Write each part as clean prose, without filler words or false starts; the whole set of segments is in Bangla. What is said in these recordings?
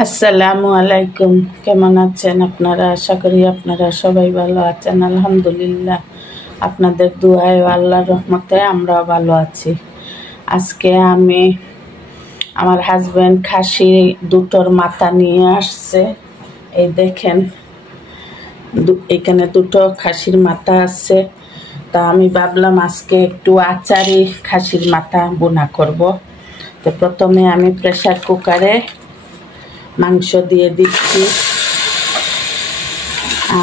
আসসালামু আলাইকুম। কেমন আছেন আপনারা? আশা করি আপনারা সবাই ভালো আছেন। আলহামদুলিল্লাহ, আপনাদের দুআয় ও আল্লাহর রহমতে আমরাও ভালো আছি। আজকে আমি আমার হাজব্যান্ড খাসি দুটোর মাথা নিয়ে আসছে। এই দেখেন, এখানে দুটো খাসির মাথা আছে। তা আমি ভাবলাম আজকে একটু আচারি খাসির মাথা বোনা করব। তো প্রথমে আমি প্রেসার কুকারে মাংস দিয়ে দিচ্ছি,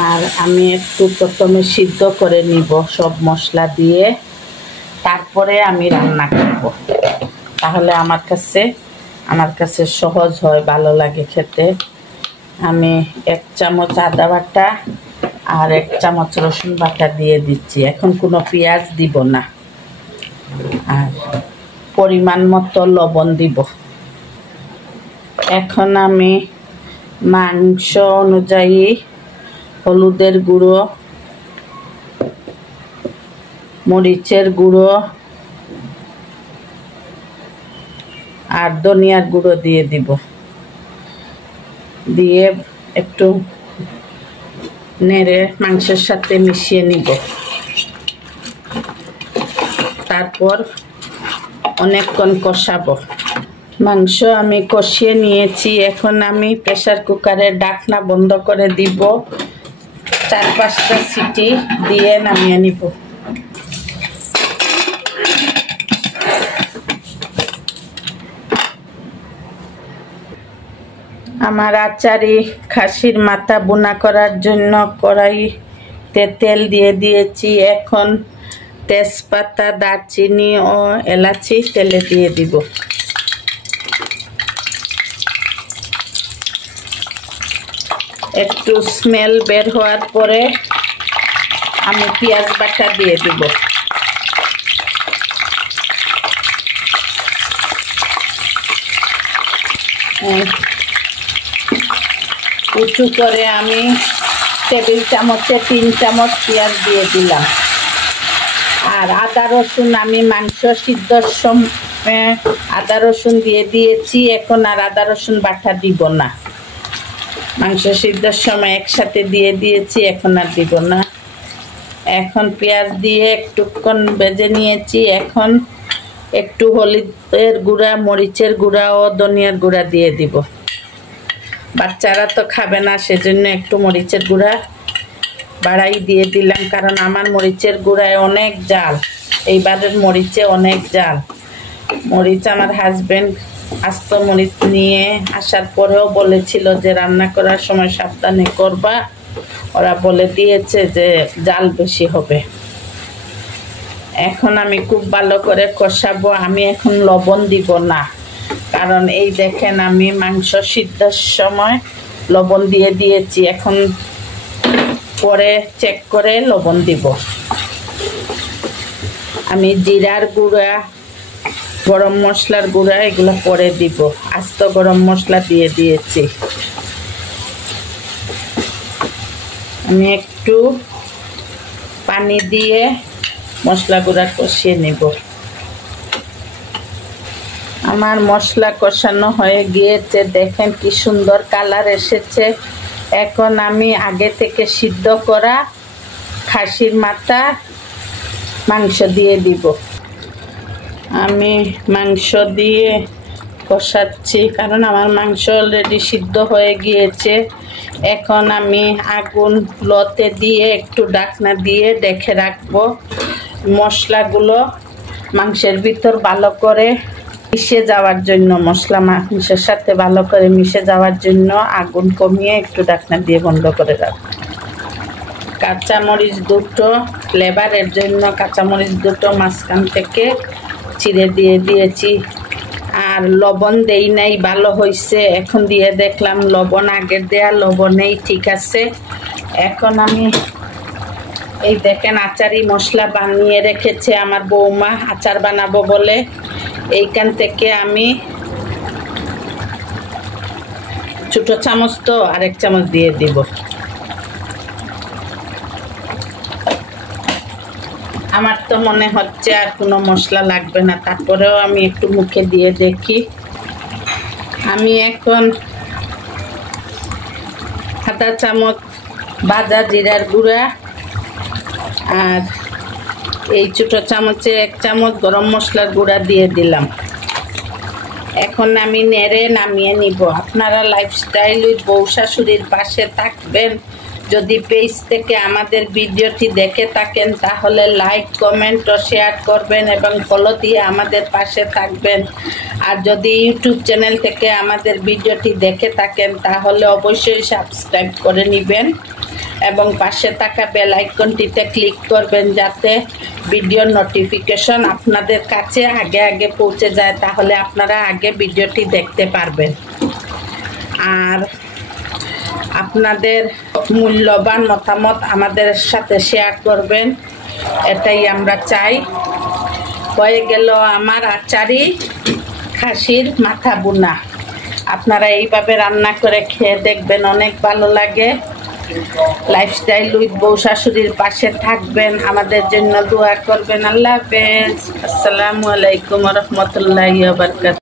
আর আমি একটু প্রথমে সিদ্ধ করে নিব সব মশলা দিয়ে, তারপরে আমি রান্না করব। তাহলে আমার কাছে সহজ হয়, ভালো লাগে খেতে। আমি 1 চামচ আদা বাটা আর 1 চামচ রসুন বাটা দিয়ে দিচ্ছি। এখন কোনো পেঁয়াজ দিব না, আর পরিমাণ মতো লবণ দিব। এখন আমি মাংস অনুযায়ী হলুদের গুঁড়ো, মরিচের গুঁড়ো আর ধনিয়ার গুঁড়ো দিয়ে দিব। দিয়ে একটু নেড়ে মাংসের সাথে মিশিয়ে নিব। তারপর অনেকক্ষণ কষাবো। মাংস আমি কষিয়ে নিয়েছি। এখন আমি প্রেসার কুকারের ঢাকনা বন্ধ করে দিব। 4-5টা সিটি দিয়ে নামিয়ে নিব। আমার আচারি খাসির মাথা বোনা করার জন্য কড়াইতে তেল দিয়ে দিয়েছি। এখন তেজপাতা, দারচিনি ও এলাচি তেলে দিয়ে দিব। একটু স্মেল বের হওয়ার পরে আমি পেঁয়াজ বাটা দিয়ে দিব। উঁচু করে আমি টেবিল চামচে 3 চামচ পেঁয়াজ দিয়ে দিলাম। আর আদা রসুন আমি মাংস সিদ্ধর সময় আদা রসুন দিয়ে দিয়েছি। এখন আর আদা রসুন বাটা দিব না। মাংস সিদ্ধর সময় একসাথে দিয়ে দিয়েছি, এখন আর দিব না। এখন পেঁয়াজ দিয়ে একটুক্ষণ ভেজে নিয়েছি। এখন একটু হলুদের গুঁড়া, মরিচের গুঁড়া ও ধনিয়ার গুঁড়া দিয়ে দিব। বাচ্চারা তো খাবে না, সেজন্য একটু মরিচের গুঁড়া বাড়াই দিয়ে দিলাম, কারণ আমার মরিচের গুঁড়ায় অনেক ঝাল। এইবারের মরিচে অনেক ঝাল। মরিচ আমার হাজবেন্ড আস্ত মরিচ নিয়ে আসার পরেও বলেছিল যে রান্না করার সময় সাবধানে করবা। ওরা বলে দিয়েছে যে ঝাল বেশি হবে। এখন আমি খুব ভালো করে কষাবো। আমি এখন লবণ দিব না, কারণ এই দেখেন আমি মাংস সিদ্ধর সময় লবণ দিয়ে দিয়েছি। এখন পরে চেক করে লবণ দিব। আমি জিরার গুঁড়া, গরম মশলার গুঁড়া এগুলো পরে দিব। আস্ত গরম মশলা দিয়ে দিয়েছি। আমি একটু পানি দিয়ে মশলা গুঁড়া কষিয়ে নেব। আমার মশলা কষানো হয়ে গিয়েছে, দেখেন কি সুন্দর কালার এসেছে। এখন আমি আগে থেকে সিদ্ধ করা খাসির মাথা মাংস দিয়ে দিব। আমি মাংস দিয়ে কষাচ্ছি, কারণ আমার মাংস অলরেডি সিদ্ধ হয়ে গিয়েছে। এখন আমি আগুন লোতে দিয়ে একটু ঢাকনা দিয়ে ঢেকে রাখবো। মশলাগুলো মাংসের ভিতর ভালো করে মিশে যাওয়ার জন্য, মশলা মাংসের সাথে ভালো করে মিশে যাওয়ার জন্য আগুন কমিয়ে একটু ঢাকনা দিয়ে বন্ধ করে রাখবো। কাঁচামরিচ দুটো ফ্লেভারের জন্য কাঁচামরিচ দুটো মাঝখান থেকে চিড়ে দিয়ে দিয়েছি। আর লবণ দেই নাই, ভালো হয়েছে। এখন দিয়ে দেখলাম লবণ আগের দেয়া লবণেই ঠিক আছে। এখন আমি এই দেখেন আচারি মশলা বানিয়ে রেখেছে আমার বৌমা, আচার বানাবো বলে। এইখান থেকে আমি ছোট চামচ তো 1 চামচ দিয়ে দিব। আমার তো মনে হচ্ছে আর কোনো মশলা লাগবে না, তারপরেও আমি একটু মুখে দিয়ে দেখি। আমি এখন আধা চামচ ভাজা জিরার গুঁড়া, আর এই ছোট চামচে 1 চামচ গরম মশলার গুঁড়া দিয়ে দিলাম। এখন আমি নেড়ে নামিয়ে নিব। আপনারা লাইফস্টাইল উইথ বউ শাশুড়ির পাশে থাকবেন। যদি পেজ থেকে আমাদের ভিডিওটি দেখে থাকেন তাহলে লাইক, কমেন্ট ও শেয়ার করবেন এবং ফলো দিয়ে আমাদের পাশে থাকবেন। আর যদি ইউটিউব চ্যানেল থেকে আমাদের ভিডিওটি দেখে থাকেন তাহলে অবশ্যই সাবস্ক্রাইব করে নেবেন এবং পাশে থাকা বেল আইকনটিতে ক্লিক করবেন যাতে ভিডিওর নোটিফিকেশন আপনাদের কাছে আগে আগে পৌঁছে যায়, তাহলে আপনারা আগে ভিডিওটি দেখতে পারবেন। আর আপনাদের মূল্যবান মতামত আমাদের সাথে শেয়ার করবেন, এটাই আমরা চাই। হয়ে গেল আমার আচারি খাসির মাথা বোনা। আপনারা এইভাবে রান্না করে খেয়ে দেখবেন, অনেক ভালো লাগে। লাইফস্টাইল উইথ বউ শাশুড়ির পাশে থাকবেন, আমাদের জন্য দোয়া করবেন। আল্লাহ হাফেজ। আসসালামু আলাইকুম ওয়া রাহমাতুল্লাহি ওয়া বারাকাতুহু।